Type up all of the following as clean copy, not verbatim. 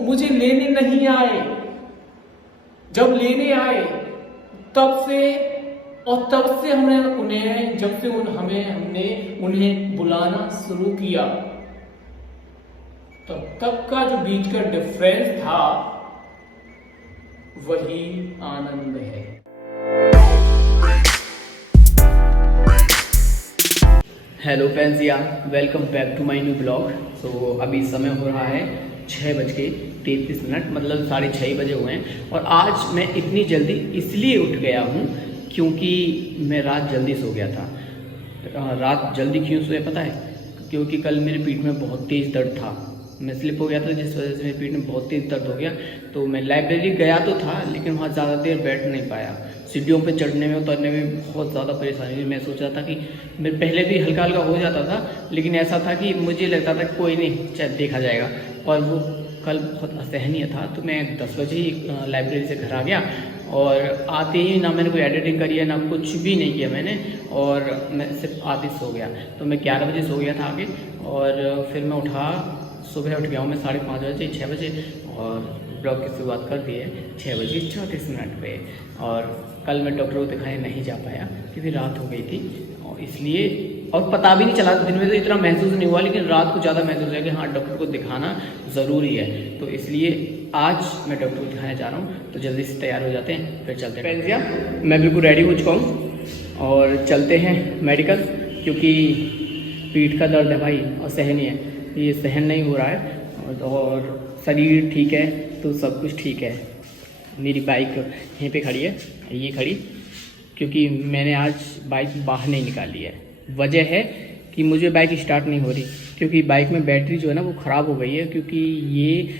मुझे लेने नहीं आए। जब लेने आए तब से हमने उन्हें बुलाना शुरू किया, तब तक का जो बीच का डिफरेंस था वही आनंद है। Hello friends, welcome back to my new blog. तो अभी समय हो रहा है 6:33, मतलब 6:30 बजे हुए हैं। और आज मैं इतनी जल्दी इसलिए उठ गया हूँ क्योंकि मैं रात जल्दी सो गया था। रात जल्दी क्यों सोया पता है? क्योंकि कल मेरे पीठ में बहुत तेज़ दर्द था। मैं स्लिप हो गया था, जिस वजह से मेरे पीठ में बहुत तेज़ दर्द हो गया। तो मैं लाइब्रेरी गया तो था, लेकिन वहाँ ज़्यादा देर बैठ नहीं पाया। सीढ़ियों पे चढ़ने में उतरने में बहुत ज़्यादा परेशानी हुई। मैं सोच रहा था कि मैं पहले भी हल्का हल्का हो जाता था, लेकिन ऐसा था कि मुझे लगता था कोई नहीं, चाहे देखा जाएगा। और वो कल बहुत असहनीय था। तो मैं 10 बजे ही लाइब्रेरी से घर आ गया, और आते ही ना मैंने कोई एडिटिंग करी है, ना कुछ भी नहीं किया मैंने, और मैं सिर्फ आधे सो गया। तो मैं 11 बजे सो गया था आगे, और फिर मैं सुबह उठ गया हूँ मैं 5:30 बजे 6 बजे, और ब्लॉग की शुरुआत कर दी है 6:34 पे। और कल मैं डॉक्टर को दिखाने नहीं जा पाया क्योंकि रात हो गई थी, और इसलिए, और पता भी नहीं चला। दिन में तो इतना महसूस नहीं हुआ, लेकिन रात को ज़्यादा महसूस हुआ कि हाँ, डॉक्टर को दिखाना ज़रूरी है। तो इसलिए आज मैं डॉक्टर को दिखाने जा रहा हूँ। तो जल्दी से तैयार हो जाते हैं, फिर चलते हैं। फ्रेंड्स, मैं बिल्कुल रेडी हो चुका हूँ और चलते हैं मेडिकल, क्योंकि पीठ का दर्द है भाई, और सहनीय है, ये सहन नहीं हो रहा है। और शरीर ठीक है तो सब कुछ ठीक है। मेरी बाइक यहीं पे खड़ी है, ये खड़ी, क्योंकि मैंने आज बाइक बाहर नहीं निकाली है। वजह है कि मुझे बाइक स्टार्ट नहीं हो रही, क्योंकि बाइक में बैटरी जो है ना वो ख़राब हो गई है। क्योंकि ये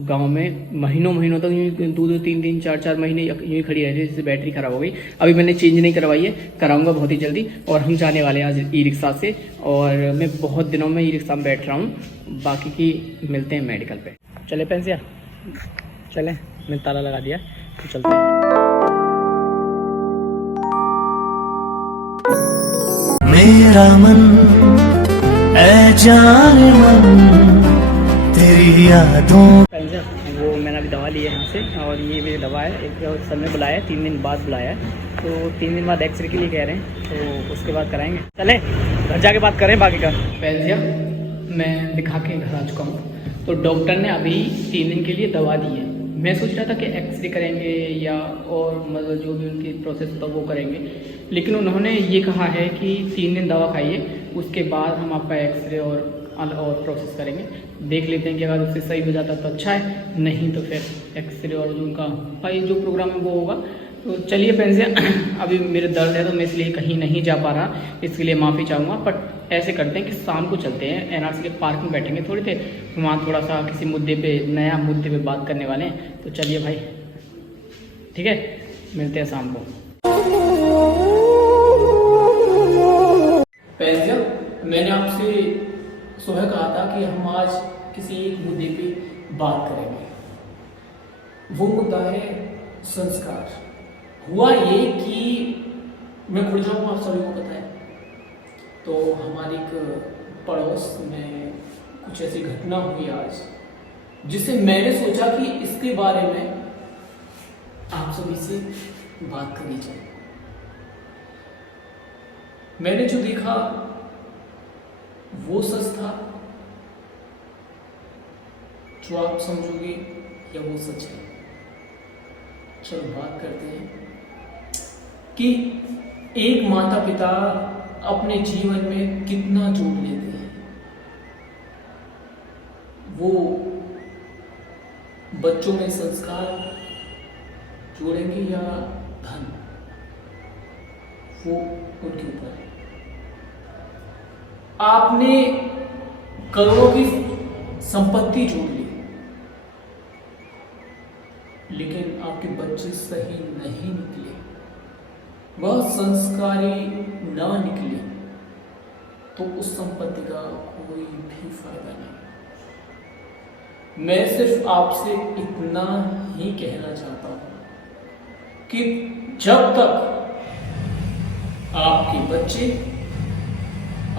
गांव में महीनों तक यूँ 2-2, 3-3, 4-4 महीने यूँ ही खड़ी रहती है, जिससे बैटरी ख़राब हो गई। अभी मैंने चेंज नहीं करवाई है, कराऊंगा बहुत ही जल्दी। और हम जाने वाले हैं आज ई-रिक्शा से, और मैं बहुत दिनों में ई-रिक्शा में बैठ रहा हूँ। बाकी की मिलते हैं मेडिकल पे। चले पेंसिया, चलें, मैंने ताला लगा दिया, तो चलते हैं। मेरा मन ऐ जाने मन तेरी यादों। वो मैंने अभी दवा ली है यहाँ से, और ये मेरी दवा है। एक सर ने बुलाया है, 3 दिन बाद बुलाया है, तो 3 दिन बाद एक्सरे के लिए कह रहे हैं, तो उसके बाद कराएंगे। चले घर जाके बात करें बाकी का। पैंसिया, मैं दिखा के घर आ चुका हूँ। तो डॉक्टर ने अभी 3 दिन के लिए दवा दी है। मैं सोच रहा था कि एक्सरे करेंगे या और मतलब जो भी उनकी प्रोसेस होता है वो करेंगे, लेकिन उन्होंने ये कहा है कि 3 दिन दवा खाइए, उसके बाद हम आपका एक्सरे और प्रोसेस करेंगे। देख लेते हैं कि अगर उससे सही हो जाता तो अच्छा है, नहीं तो फिर एक्सरे और जो उनका भाई जो प्रोग्राम है वो होगा। तो चलिए पेंसिया, अभी मेरे दर्द है तो मैं इसलिए कहीं नहीं जा पा रहा, इसके लिए माफ़ी चाहूँगा। बट ऐसे करते हैं कि शाम को चलते हैं, एनआरसी के पार्क में बैठेंगे थोड़ी देर, वहाँ थोड़ा सा किसी नया मुद्दे पे बात करने वाले हैं। तो चलिए भाई, ठीक है, मिलते हैं शाम को। पेंसिया, मैंने आपसे सुबह कहा था कि हम आज किसी एक मुद्दे पे बात करेंगे। वो मुद्दा है संस्कार। हुआ ये कि मैं खुद जाऊँ, आप सभी को पता है, तो हमारी एक पड़ोस में कुछ ऐसी घटना हुई आज, जिससे मैंने सोचा कि इसके बारे में आप सभी से बात करनी चाहिए। मैंने जो देखा वो सच था जो आप समझोगे, या वो सच है? चलो बात करते हैं कि एक माता पिता अपने जीवन में कितना जोड़ लेते हैं। वो बच्चों में संस्कार जोड़ेंगे या धन, वो उनके ऊपर है। आपने करोड़ों की संपत्ति जोड़ ली, लेकिन आपके बच्चे सही नहीं निकले, वह संस्कारी ना निकले, तो उस संपत्ति का कोई भी फायदा नहीं। मैं सिर्फ आपसे इतना ही कहना चाहता हूं कि जब तक आपके बच्चे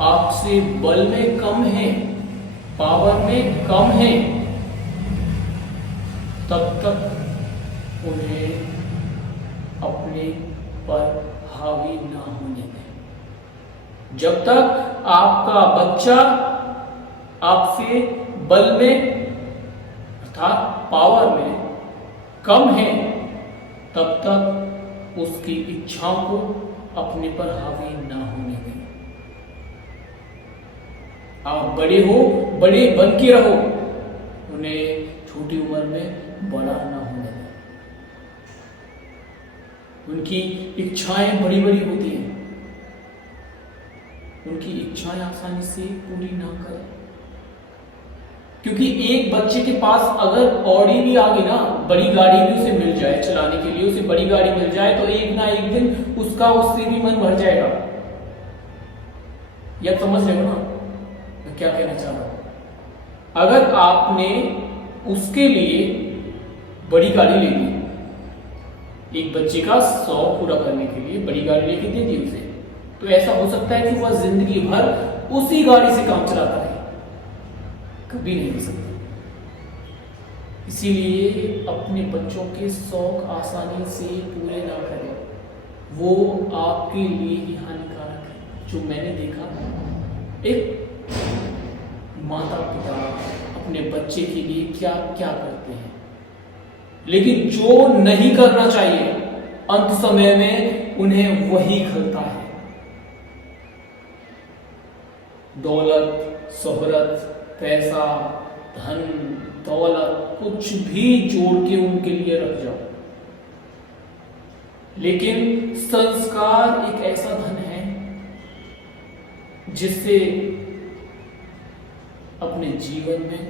आपसे बल में कम हैं, पावर में कम हैं, तब तक उन्हें अपने पर हावी ना होने दें। जब तक आपका बच्चा आपसे बल में अर्थात पावर में कम है, तब तक उसकी इच्छाओं को अपने पर हावी ना होने दें। आप बड़े हो, बड़े बन के रहो, उन्हें छोटी उम्र में बड़ा ना होने दें। उनकी इच्छाएं बड़ी बड़ी होती हैं, उनकी इच्छाएं आसानी से पूरी ना करें, क्योंकि एक बच्चे के पास अगर ऑडी भी आ गई ना, बड़ी गाड़ी भी उसे मिल जाए चलाने के लिए, उसे बड़ी गाड़ी मिल जाए, तो एक ना एक दिन उसका उससे भी मन भर जाएगा। या समझ रहे हो ना मैं क्या कहना चाह रहा हूं? अगर आपने उसके लिए बड़ी गाड़ी ले ली, एक बच्चे का शौक पूरा करने के लिए बड़ी गाड़ी लेके दे दी उसे, तो ऐसा हो सकता है कि वह जिंदगी भर उसी गाड़ी से काम चलाता रहे, कभी नहीं हो सकता। इसीलिए अपने बच्चों के शौक आसानी से पूरे ना करें, वो आपके लिए ही हानिकारक है। जो मैंने देखा, एक माता पिता अपने बच्चे के लिए क्या क्या करते हैं, लेकिन जो नहीं करना चाहिए अंत समय में उन्हें वही खलता है। दौलत, शोहरत, पैसा, धन दौलत कुछ भी जोड़ के उनके लिए रख जाओ, लेकिन संस्कार एक ऐसा धन है जिससे अपने जीवन में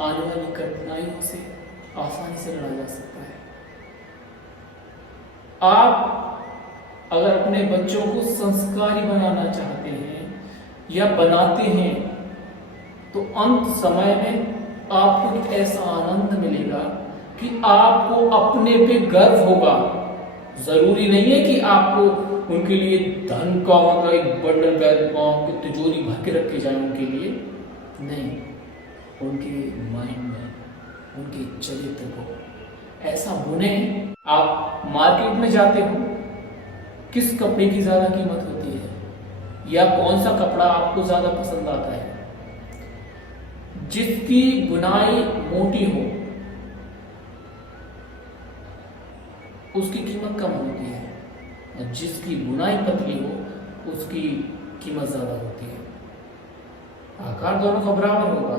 आने वाली कठिनाइयों से आसानी से लड़ा जा सकता है। आप अगर अपने बच्चों को संस्कारी बनाना चाहते हैं या बनाते हैं, तो अंत समय में आपको एक ऐसा आनंद मिलेगा कि आपको अपने पे गर्व होगा। जरूरी नहीं है कि आपको उनके लिए धन का मतलब एक बंडल बैग तिजोरी भर के रखे जाए उनके लिए, नहीं, उनके माइंड में, उनके चरित्र को ऐसा बुने। आप मार्केट में जाते हो, किस कपड़े की ज्यादा कीमत होती है, या कौन सा कपड़ा आपको ज्यादा पसंद आता है? जिसकी बुनाई मोटी हो उसकी कीमत कम होती है, और जिसकी बुनाई पतली हो उसकी कीमत ज्यादा होती है। आकार दोनों का बराबर होगा।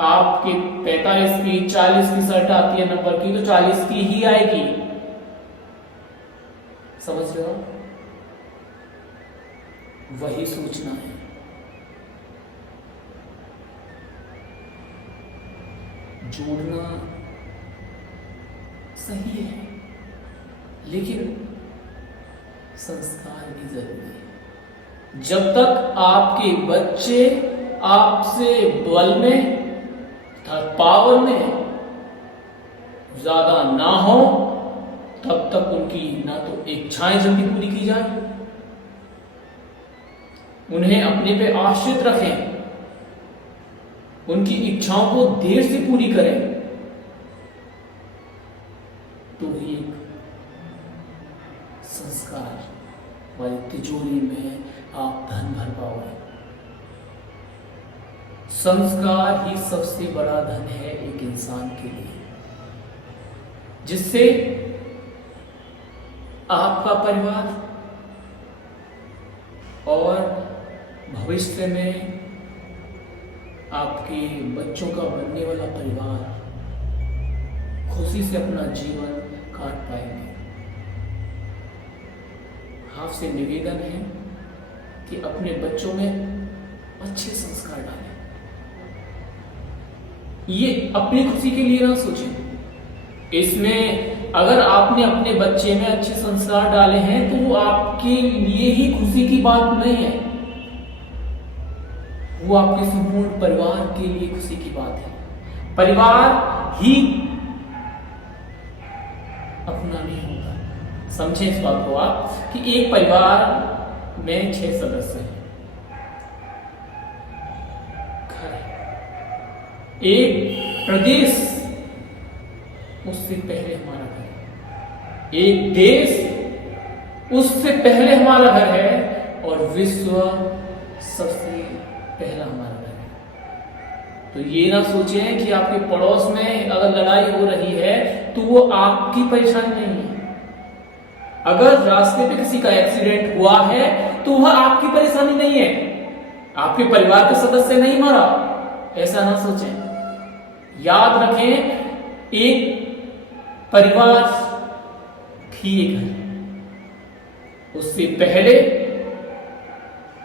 आपके 45 की 40 की शर्ट आती है नंबर की, तो 40 की ही आएगी। समझ रहे हो? वही सोचना है। जोड़ना सही है, लेकिन संस्कार भी जरूरी है। जब तक आपके बच्चे आपसे बल में पावर में ज्यादा ना हो, तब तक उनकी ना तो इच्छाएं जल्दी पूरी की जाए, उन्हें अपने पे आश्रित रखें, उनकी इच्छाओं को देर से पूरी करें, तो ही एक संस्कार वाली तिजोरी में आप धन भर पाओगे। संस्कार ही सबसे बड़ा धन है एक इंसान के लिए, जिससे आपका परिवार और भविष्य में आपके बच्चों का बनने वाला परिवार खुशी से अपना जीवन काट पाएंगे। आपसे निवेदन है कि अपने बच्चों में अच्छे संस्कार डालें। ये अपनी खुशी के लिए ना सोचें। इसमें अगर आपने अपने बच्चे में अच्छे संस्कार डाले हैं तो वो आपके लिए ही खुशी की बात नहीं है, वो आपके संपूर्ण परिवार के लिए खुशी की बात है। परिवार ही अपना नहीं होता। समझें इस बात को आप कि एक परिवार में 6 सदस्य हैं, घर है, एक प्रदेश उससे पहले हमारा घर है। एक देश उससे पहले हमारा घर है और विश्व सबसे पहला हमारा घर है। तो ये ना सोचें कि आपके पड़ोस में अगर लड़ाई हो रही है तो वो आपकी परेशानी नहीं है। अगर रास्ते पे किसी का एक्सीडेंट हुआ है तो वह आपकी परेशानी नहीं है, आपके परिवार के सदस्य नहीं मरा, ऐसा ना सोचें। याद रखें, एक परिवार भी एक है, उससे पहले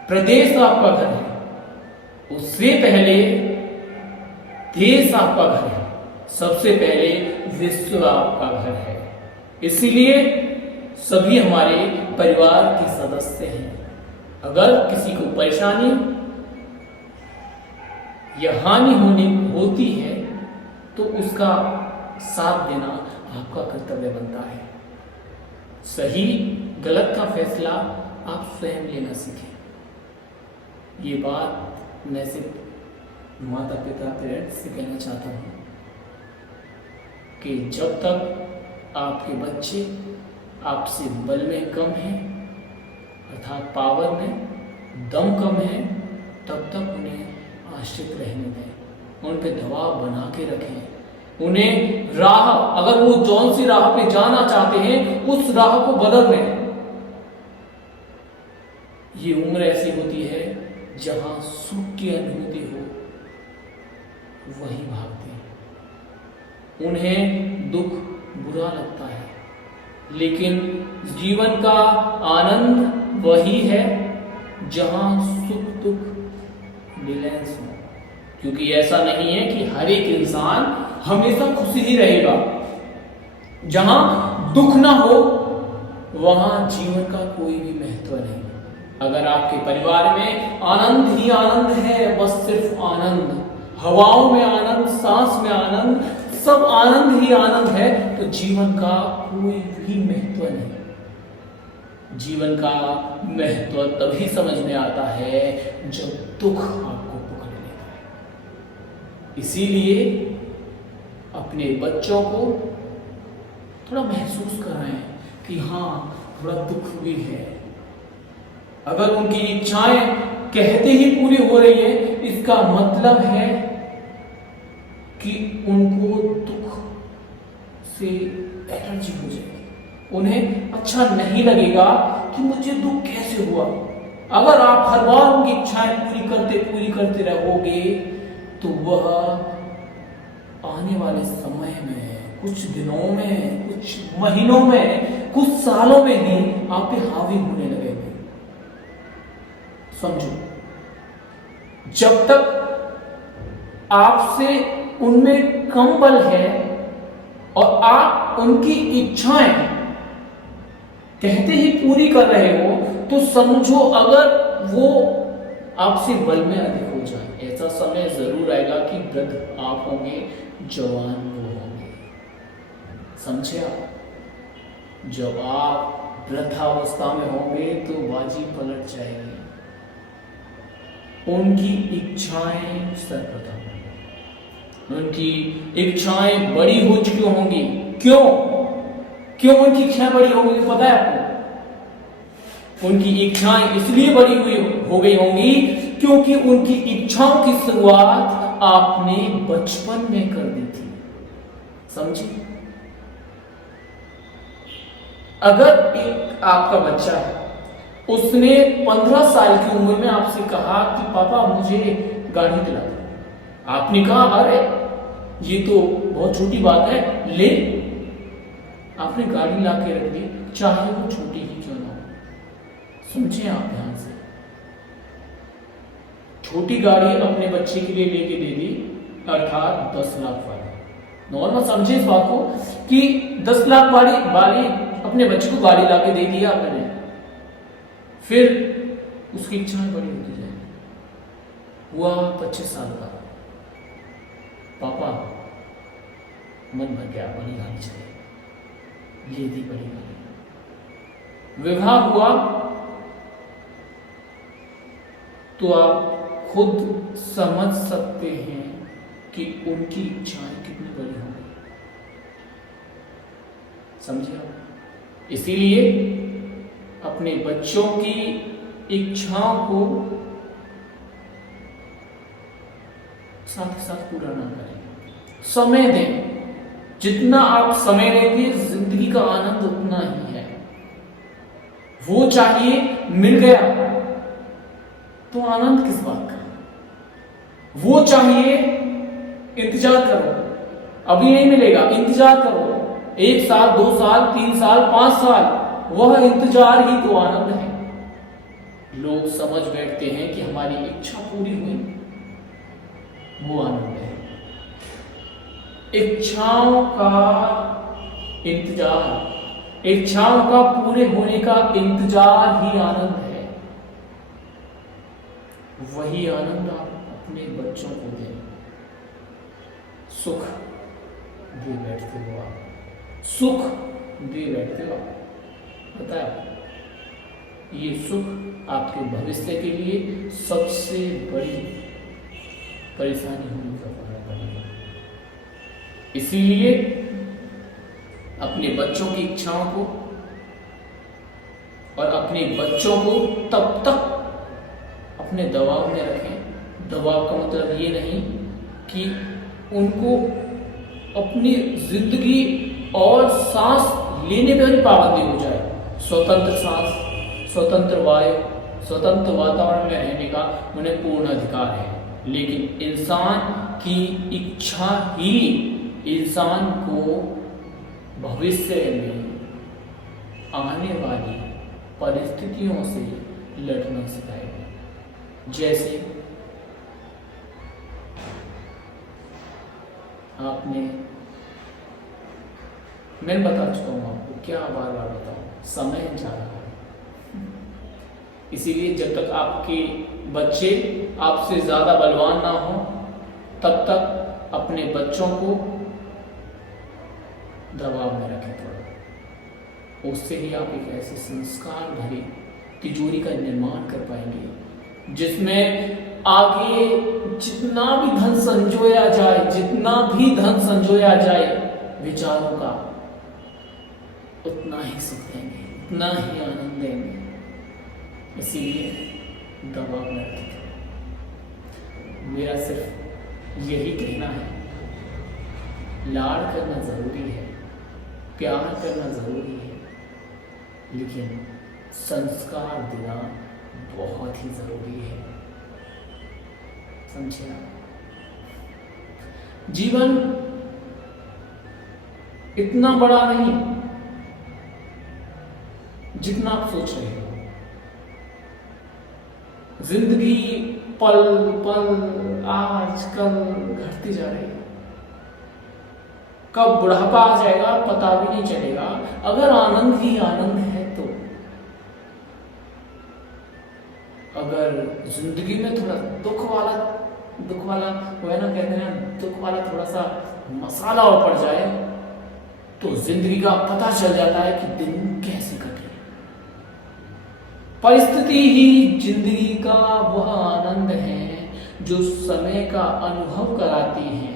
प्रदेश आपका घर है, उससे पहले देश आपका घर है, सबसे पहले विश्व आपका घर है। इसीलिए सभी हमारे परिवार के सदस्य हैं। अगर किसी को परेशानी या हानि होती है तो उसका साथ देना आपका कर्तव्य बनता है। सही गलत का फैसला आप स्वयं लेना सीखें। ये बात मैं सिर्फ माता पिता पेरेंट्स से कहना चाहता हूँ कि जब तक आपके बच्चे आपसे बल में कम है, अर्थात पावर में दम कम है, तब तक उन्हें आश्रित रहने दें, उन पे दबाव बना के रखें। उन्हें राह, अगर वो जौन सी राह पे जाना चाहते हैं उस राह को बदल दें। ये उम्र ऐसी होती है जहां सुख की अनुभूति हो वही भागते हैं। उन्हें दुख बुरा लगता है, लेकिन जीवन का आनंद वही है जहां सुख दुख बैलेंस हो। क्योंकि ऐसा नहीं है कि हर एक इंसान हमेशा खुशी ही रहेगा। जहां दुख ना हो वहां जीवन का कोई भी महत्व नहीं। अगर आपके परिवार में आनंद ही आनंद है, बस सिर्फ आनंद, हवाओं में आनंद, सांस में आनंद, सब आनंद ही आनंद है, तो जीवन का कोई भी महत्व नहीं। जीवन का महत्व तभी समझ में आता है जब दुख आपको पकड़ लेता है। इसीलिए अपने बच्चों को थोड़ा महसूस कराएं कि हाँ, थोड़ा दुख भी है। अगर उनकी इच्छाएं कहते ही पूरी हो रही है, इसका मतलब है कि उनको दुख से एलर्जी हो जाएगी। उन्हें अच्छा नहीं लगेगा कि मुझे दुख कैसे हुआ। अगर आप हर बार उनकी इच्छाएं पूरी करते रहोगे तो वह आने वाले समय में, कुछ दिनों में, कुछ महीनों में, कुछ सालों में ही आप पे हावी होने लगेंगे। समझो, जब तक आपसे उनमें कम बल है और आप उनकी इच्छाएं कहते ही पूरी कर रहे हो, तो समझो अगर वो आपसे बल में अधिक हो जाए, ऐसा समय जरूर आएगा कि वृद्ध आप होंगे, जवान वो होंगे। समझे आप? जब आप वृद्धावस्था में होंगे तो बाजी पलट जाएगी। उनकी इच्छाएं सर्वप्रथम, उनकी इच्छाएं बड़ी हो चुकी होंगी। क्यों उनकी इच्छाएं बड़ी हो गई पता है आपको? उनकी इच्छाएं इसलिए बड़ी हो गई होंगी क्योंकि उनकी इच्छाओं की शुरुआत आपने बचपन में कर दी थी। समझे? अगर एक आपका बच्चा है, उसने 15 साल की उम्र में आपसे कहा कि पापा मुझे गाड़ी दिला दो। आपने कहा अरे ये तो बहुत छोटी बात है, ले। आपने गाड़ी ला के रख दी, चाहे वो छोटी ही क्यों ना हो। समझे आप ध्यान से? छोटी गाड़ी अपने बच्चे के लिए लेके दे दी, अर्थात 10 लाख वाली। नॉर्मल समझे इस बात को कि 10 लाख वाली अपने बच्चे को गाड़ी ला के दे दिया आपने, फिर उसकी इच्छाएं बड़ी होती जाएगी। हुआ 25 साल का, पापा मन भर गया, बड़ी गाड़ी चाहिए, ले दी बड़ी गाड़ी। विवाह हुआ तो आप खुद समझ सकते हैं कि उनकी इच्छाएं कितनी बड़ी होंगी। समझे आप? इसीलिए अपने बच्चों की इच्छाओं को साथ ही साथ पूरा ना करें, समय दें। जितना आप समय देंगे जिंदगी का आनंद उतना ही है। वो चाहिए मिल गया तो आनंद किस बात का? वो चाहिए इंतजार करो, अभी नहीं मिलेगा, इंतजार करो 1 साल 2 साल 3 साल 5 साल, वह इंतजार ही तो आनंद है। लोग समझ बैठते हैं कि हमारी इच्छा पूरी हुई, वो आनंद है। इच्छाओं का इंतजार, इच्छाओं का पूरे होने का इंतजार ही आनंद है। वही आनंद आप अपने बच्चों को दें। सुख दे बैठते हो आप, सुख दे बैठते हो आप, पता है ये सुख आपके भविष्य के लिए सबसे बड़ी परेशानी होने का कारण बनेगा। इसीलिए अपने बच्चों की इच्छाओं को और अपने बच्चों को तब तक अपने दबाव में रखें। दबाव का मतलब ये नहीं कि उनको अपनी जिंदगी और सांस लेने पर ही पाबंदी हो जाए। स्वतंत्र सांस, स्वतंत्र वायु, स्वतंत्र वातावरण में रहने का उन्हें पूर्ण अधिकार है। लेकिन इंसान की इच्छा ही इंसान को भविष्य में आने वाली परिस्थितियों से लड़ना सिखाएगा। जैसे मैं बता चुका हूं आपको, क्या बार बार बताऊं, समय जा रहा है। इसीलिए जब तक आपके बच्चे आपसे ज्यादा बलवान ना हो तब तक अपने बच्चों को दबाव में रखें थोड़ा। उससे ही आप एक ऐसे संस्कार भरी तिजोरी का निर्माण कर पाएंगे जिसमें आगे जितना भी धन संजोया जाए, जितना भी धन संजोया जाए विचारों का, उतना ही सुख देंगे, उतना ही आनंद देंगे। इसीलिए दबाव में रखें। मेरा सिर्फ यही कहना है, लाड़ करना जरूरी है, प्यार करना जरूरी है, लेकिन संस्कार देना बहुत ही जरूरी है। समझे ना? जीवन इतना बड़ा नहीं जितना आप सोच रहे हो। जिंदगी पल पल आज कल घटती जा रही है। कब बुढ़ापा आ जाएगा पता भी नहीं चलेगा। अगर आनंद ही आनंद है तो अगर जिंदगी में थोड़ा दुख वाला वो है ना, कहते हैं दुख वाला थोड़ा सा मसाला और पड़ जाए तो जिंदगी का पता चल जाता है कि दिन कैसे कटे। परिस्थिति ही जिंदगी का वह आनंद है जो समय का अनुभव कराती है।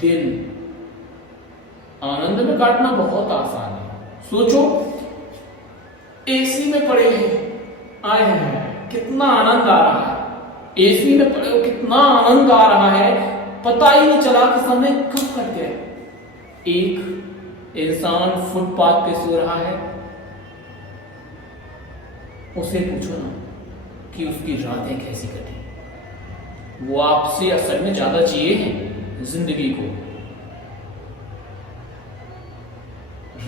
दिन आनंद में काटना बहुत आसान है। सोचो, एसी में पड़े हैं, आए हैं, कितना आनंद आ रहा है। एसी में पड़े हो, कितना आनंद आ रहा है, पता ही नहीं चला कि समय कब कट गया। एक इंसान फुटपाथ पे सो रहा है, उसे पूछो ना कि उसकी रातें कैसी कटी। वो आपसे असल में ज्यादा जिए हैं जिंदगी को,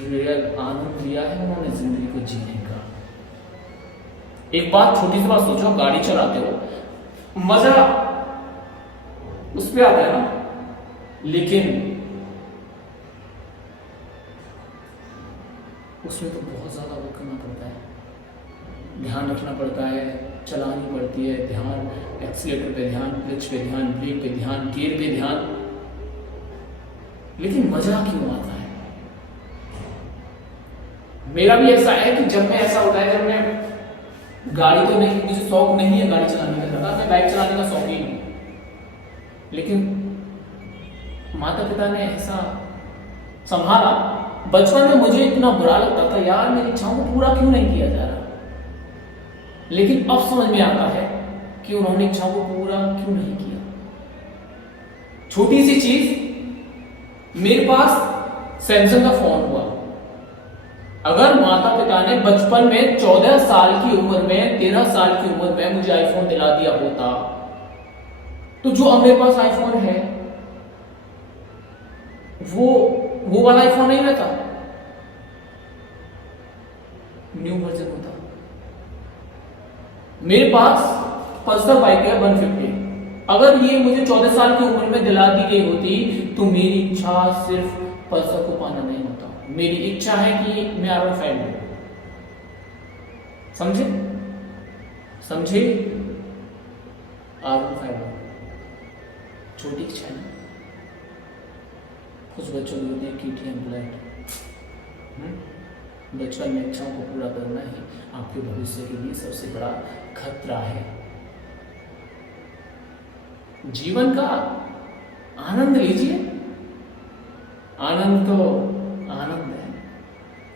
रियल आनंद लिया है उन्होंने जिंदगी को जीने का। एक बात, छोटी सी बात सोचो, गाड़ी चलाते हो, मजा उस पे आता है ना, लेकिन उसमें तो बहुत ज्यादा वो करना पड़ता है, ध्यान रखना पड़ता है, चलानी पड़ती है, ध्यान, एक्सीलेटर पे ध्यान, क्लच पे ध्यान, ब्रेक पे ध्यान, गियर पे ध्यान। लेकिन मजा क्यों आता है? मेरा भी ऐसा है कि जब मैं ऐसा होता है, जब मैं गाड़ी तो नहीं, मुझे शौक नहीं है गाड़ी चलाने का ज्यादा, मैं बाइक चलाने का शौकीन हूं, लेकिन माता पिता ने ऐसा संभाला। बचपन में मुझे इतना बुरा लगता था, यार मेरी इच्छाओं को पूरा क्यों नहीं किया जा रहा, लेकिन अब समझ में आता है कि उन्होंने इच्छाओं को पूरा क्यों नहीं किया। छोटी सी चीज, मेरे पास सैमसंग का फोन हुआ। अगर माता पिता ने बचपन में 14 साल की उम्र में, 13 साल की उम्र में मुझे आईफोन दिला दिया होता, तो जो अब मेरे पास आईफोन है वो वाला आईफोन नहीं रहता, न्यू वर्जन होता। मेरे पास पल्सर बाइक है 150। अगर ये मुझे 14 साल की उम्र में दिला दी गई होती तो मेरी इच्छा सिर्फ पल्सर को पाना नहीं होता, मेरी इच्छा है कि मैं R15 लूं। समझे R15 लूं, छोटी इच्छा है। कुछ बच्चों को होती है KTM बुलेट। बचपन में इच्छाओं को पूरा करना ही आपके भविष्य के लिए सबसे बड़ा खतरा है। जीवन का आनंद लीजिए। आनंद तो आनंद है,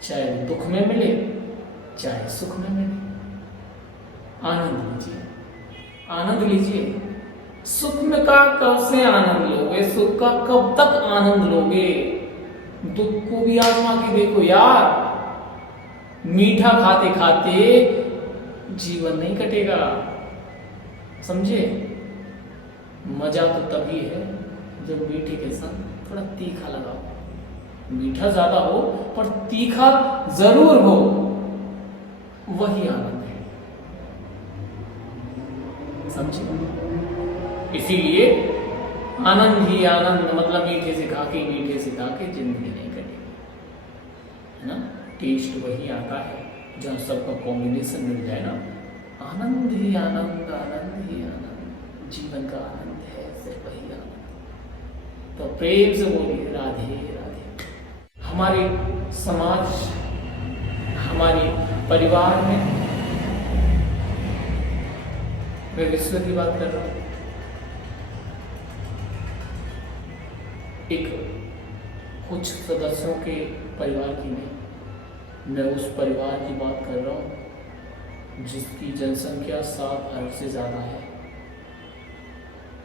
चाहे दुख में मिले चाहे सुख में मिले। आनंद लीजिए। सुख में का कब से आनंद लोगे, सुख का कब तक आनंद लोगे? दुख को भी आजमा के देखो यार। मीठा खाते खाते जीवन नहीं कटेगा, समझे? मजा तो तभी है जब मीठे के संग थोड़ा तीखा लगाओ। मीठा ज्यादा हो पर तीखा जरूर हो, वही आनंद है, समझे? इसीलिए आनंद ही आनंद, मतलब मीठे से खा के जिंदगी नहीं कटेगी, है ना? टेस्ट वही आता है जहाँ सबका कॉम्बिनेशन मिल जाए ना। आनंद ही आनंद, आनंद ही आनंद, जीवन का आनंद है सिर्फ वही आनंद। तो प्रेम से बोलिए राधे राधे। हमारे समाज, हमारे परिवार में, मैं विश्व की बात कर रहा हूं, एक कुछ सदस्यों के परिवार की नहीं, मैं उस परिवार की बात कर रहा हूं जिसकी जनसंख्या 7 अरब से ज्यादा है।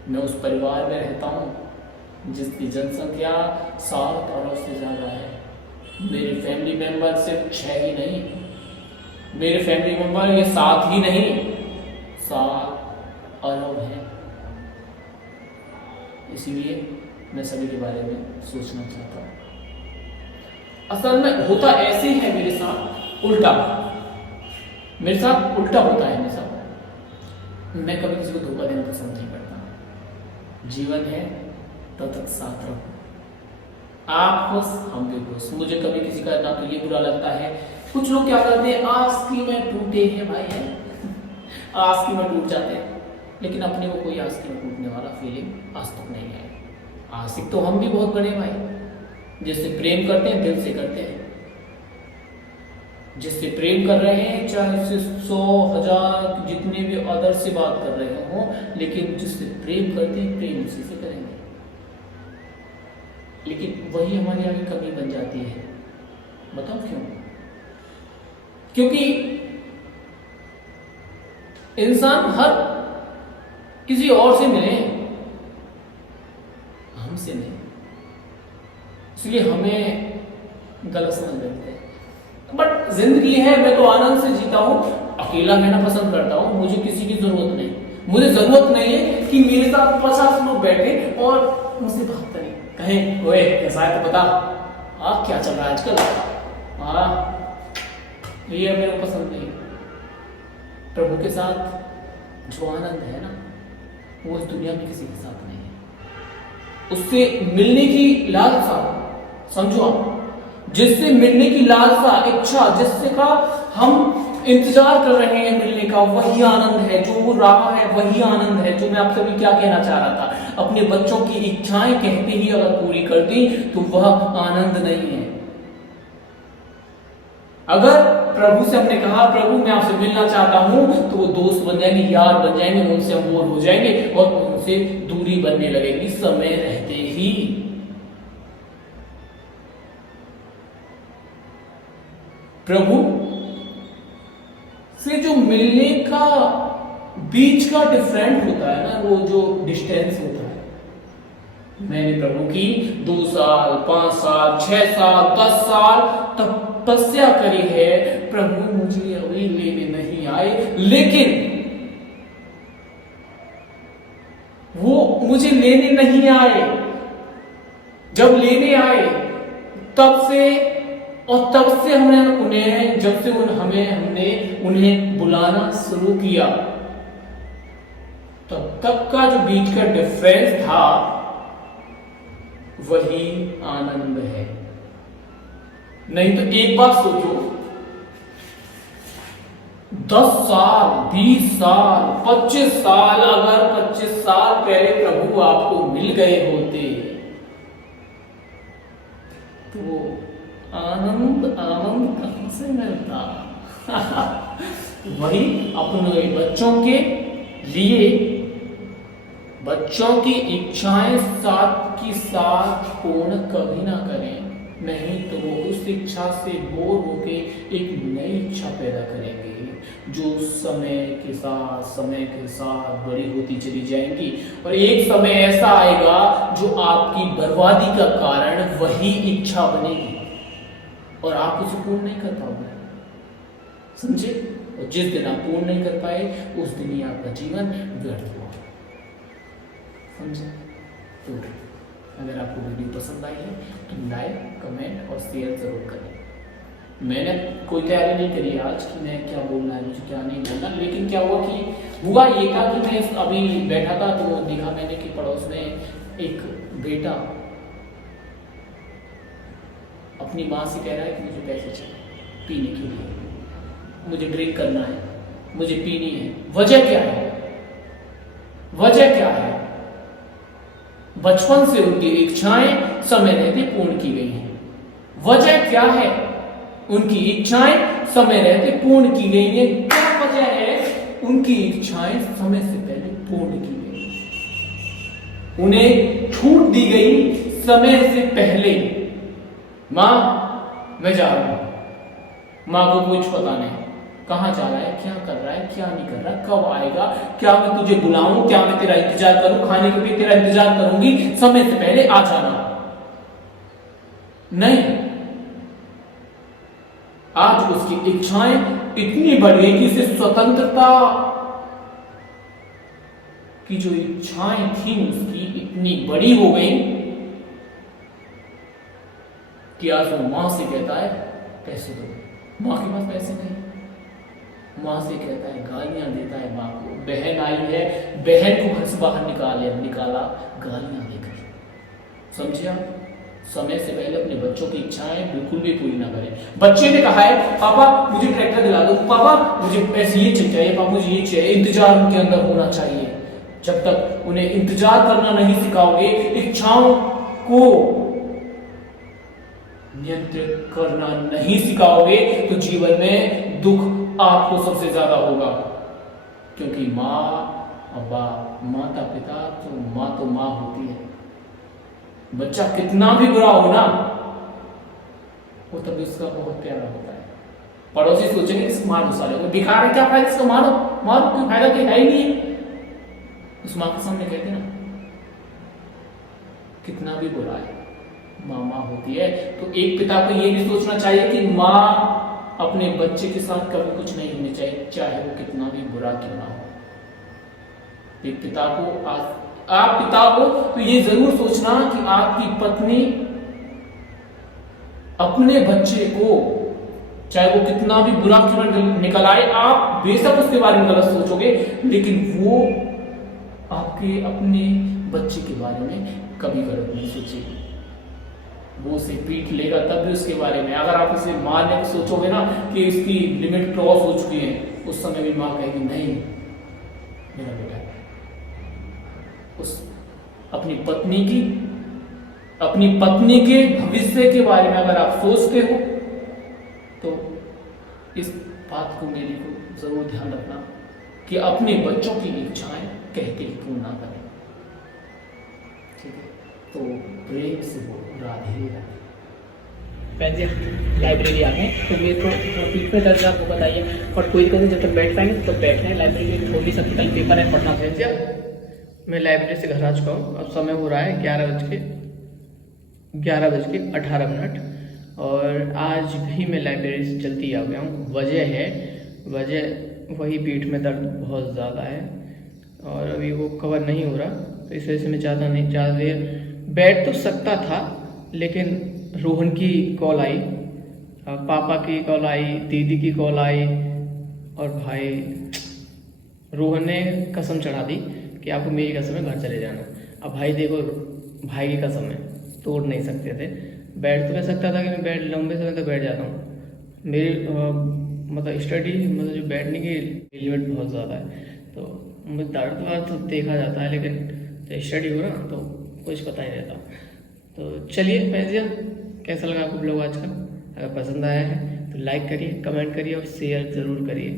मैं उस परिवार में रहता हूं जिसकी जनसंख्या 7 अरब से ज्यादा है। मेरे फैमिली मेंबर सिर्फ 6 ही नहीं, मेरे फैमिली मेंबर ये 7 ही नहीं, 7 अरब हैं। इसीलिए मैं सभी के बारे में सोचना चाहता हूं। असल में होता ऐसे है मेरे साथ उल्टा, मेरे साथ उल्टा होता है। मेरे साथ मैं कभी किसी को धोखा देना पसंद नहीं करता। जीवन है तब तक साथ रहो, आप खुश हम भी खुश। मुझे कभी किसी का ना तो ये बुरा लगता है, कुछ लोग क्या करते हैं, आस्की में टूटे हैं भाई है आस्की में टूट जाते हैं, लेकिन अपने को कोई आस्की में टूटने वाला फीलिंग आज तक नहीं है। आशिक तो हम भी बहुत बड़े भाई, जिससे प्रेम करते हैं दिल से करते हैं, जिससे प्रेम कर रहे हैं चाहे उससे 100 1000 जितने भी अदर से बात कर रहे हो, लेकिन जिससे प्रेम करते हैं प्रेम उसी से करेंगे। लेकिन वही हमारी आगे कमी बन जाती है। बताओ क्यों? क्योंकि इंसान हर किसी और से मिले, हमसे नहीं, इसलिए हमें गलत समझ लेते हैं। बट जिंदगी है, मैं तो आनंद से जीता हूं, अकेला रहना पसंद करता हूं, मुझे किसी की जरूरत नहीं। मुझे जरूरत नहीं है कि मेरे साथ 50 लोग बैठे और मुझसे बात करें, कहें ओए कैसा है तो बता, क्या चल रहा है आजकल, ये मेरे को पसंद नहीं। प्रभु के साथ जो आनंद है ना, वो इस दुनिया में किसी के साथ नहीं है। उससे मिलने की लालसा, समझो आप, जिससे मिलने की लालसा, इच्छा, जिससे का हम इंतजार कर रहे हैं मिलने का, वही आनंद है। जो वो रहा है वही आनंद है। जो मैं आपसे भी क्या कहना चाह रहा था, अपने बच्चों की इच्छाएं कहते ही अगर पूरी कर दी तो वह आनंद नहीं है। अगर प्रभु से हमने कहा प्रभु मैं आपसे मिलना चाहता हूं, तो वो दोस्त बन जाएंगे, यार बन जाएंगे, उनसे हम बोर हो जाएंगे और उनसे दूरी बनने लगेगी समय रहते ही। प्रभु से जो मिलने का बीच का डिफरेंट होता है ना, वो जो डिस्टेंस होता है, मैंने प्रभु की 2 साल 5 साल 6 साल 10 साल तपस्या करी है, प्रभु मुझे अभी लेने नहीं आए, लेकिन वो मुझे लेने नहीं आए। जब लेने आए तब से हमने उन्हें, जब से हमने उन्हें बुलाना शुरू किया, तब तक का जो बीच का डिफरेंस था वही आनंद है। नहीं तो एक बात सोचो, 10 साल 20 साल 25 साल, अगर 25 साल पहले प्रभु आपको मिल गए होते तो आनंद कहां से मिलता। वही अपने बच्चों के लिए बच्चों की इच्छाएं साथ की साथ पूर्ण कभी ना करें, नहीं तो वो उस इच्छा से बोर होके एक नई इच्छा पैदा करेंगे, जो समय के साथ बड़ी होती चली जाएंगी, और एक समय ऐसा आएगा जो आपकी बर्बादी का कारण वही इच्छा बनेगी और आप उसे पूर्ण नहीं कर पाओगे। समझे? और जिस दिन आप पूर्ण नहीं कर पाए उस दिन ही आपका जीवन व्यर्थ हुआ। समझे? तो अगर आपको वीडियो पसंद आई है तो लाइक कमेंट और शेयर जरूर करें। मैंने कोई तैयारी नहीं करी आज कि मैं क्या बोलना है, मुझे क्या नहीं बोलना, लेकिन क्या हुआ ये था कि मैं अभी बैठा था तो देखा मैंने कि पड़ोस में एक बेटा अपनी माँ से कह रहा है कि मुझे पैसे चाहिए पीने के लिए, मुझे ड्रिंक करना है, मुझे पीनी है। वजह क्या है? बचपन से उनकी इच्छाएं समय रहते पूर्ण की गई हैं। वजह क्या है? उनकी इच्छाएं समय रहते पूर्ण की गई हैं। क्या वजह है? उनकी इच्छाएं समय से पहले पूर्ण की गई, उन्हें छूट दी गई समय से पहले। मां मैं जा रहा हूं, मां को कुछ पता नहीं कहां जा रहा है, क्या कर रहा है, क्या नहीं कर रहा, कब आएगा, क्या मैं तुझे बुलाऊं, क्या मैं तेरा इंतजार करूं, खाने के लिए तेरा इंतजार करूंगी, समय से पहले आ जाना। नहीं, आज उसकी इच्छाएं इतनी बढ़ गई कि उसे स्वतंत्रता की जो इच्छाएं थी उसकी इतनी बड़ी हो गई कि आज वो मां से कहता है पैसे दो। मां के पास पैसे नहीं, मां से कहता है, गालियां देता है मां को। बहन आई है, बहन को घर से बाहर निकाला गालियां देकर। समझे आप? समय से पहले अपने बच्चों की इच्छाएं बिल्कुल भी पूरी ना करें। बच्चे ने कहा है पापा मुझे ट्रैक्टर दिला दो, पापा मुझे पैसे ये चाहिए, पापा मुझे ये चाहिए। इंतजार उनके अंदर होना चाहिए। जब तक उन्हें इंतजार करना नहीं सिखाओगे, इच्छाओं को नियंत्रित करना नहीं सिखाओगे, तो जीवन में दुख आपको सबसे ज्यादा होगा। क्योंकि माँ और बाप, माता पिता तो माँ होती है। बच्चा कितना भी बुरा हो ना, वो तभी उसका बहुत प्यारा होता है। पड़ोसी सोचेंगे इसको मारो, साले को दिखा रहे, क्या फायदा, इसको मारो कोई फायदा तो है ही नहीं। उस माँ के सामने कहते ना, कितना भी बुरा है माँ होती है। तो एक पिता को ये भी सोचना चाहिए कि माँ अपने बच्चे के साथ कभी कुछ नहीं होने चाहिए, चाहे वो कितना भी बुरा क्यों ना हो। एक पिता को आप पिता हो तो ये जरूर सोचना कि आपकी पत्नी अपने बच्चे को, चाहे वो कितना भी बुरा क्यों ना निकल आए, आप बेशक उसके बारे में गलत सोचोगे, लेकिन वो आपके अपने बच्चे के बारे में कभी गलत नहीं सोचेगी। वो उसे पीट लेगा तब भी उसके बारे में। अगर आप उसे मारने को सोचोगे ना कि इसकी लिमिट क्रॉस हो चुकी है, उस समय भी मां कहेगी नहीं मेरा बेटा। उस अपनी पत्नी के भविष्य के बारे में अगर आप सोचते हो तो इस बात को मेरी को जरूर ध्यान रखना कि अपने बच्चों की इच्छाएं कहते ही पूर्ण ना करें। ठीक है? तो प्रेम से बोलो राधे राधे। पेंसिल लाइब्रेरी आ गए, तो मेरे को पीठ में दर्द है आपको बताइए, और कोई कहते जब तक बैठ पाएंगे तो बैठना है, लाइब्रेरी छोड़ नहीं सकते, कल पेपर है पढ़ना। पेंसिल मैं लाइब्रेरी से घर आ चुका हूँ, अब समय हो रहा है 11:18, और आज भी मैं लाइब्रेरी से जल्दी आ गया हूँ। वजह वही पीठ में दर्द बहुत ज़्यादा है और अभी वो कवर नहीं हो रहा, तो इस वजह से मैं ज़्यादा देर बैठ तो सकता था, लेकिन रोहन की कॉल आई, पापा की कॉल आई, दीदी की कॉल आई, और भाई रोहन ने कसम चढ़ा दी कि आपको मेरी कसम है घर चले जाना। अब भाई देखो, भाई की कसम है, तोड़ नहीं सकते थे। बैठ तो मैं सकता था कि मैं बैठ लंबे समय तक बैठ जाता हूँ, मेरी मतलब स्टडी मतलब जो बैठने की लिमिट बहुत ज़्यादा है, तो मुझे दर्द वर्द तो देखा जाता है, लेकिन जब स्टडी हो ना तो कुछ पता ही रहता। तो चलिए फैजिया, कैसा लगा आपको ब्लॉग आज का? अगर पसंद आया है तो लाइक करिए, कमेंट करिए और शेयर ज़रूर करिए,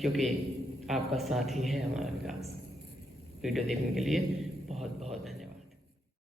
क्योंकि आपका साथ ही है हमारा विकास। वीडियो देखने के लिए बहुत बहुत धन्यवाद।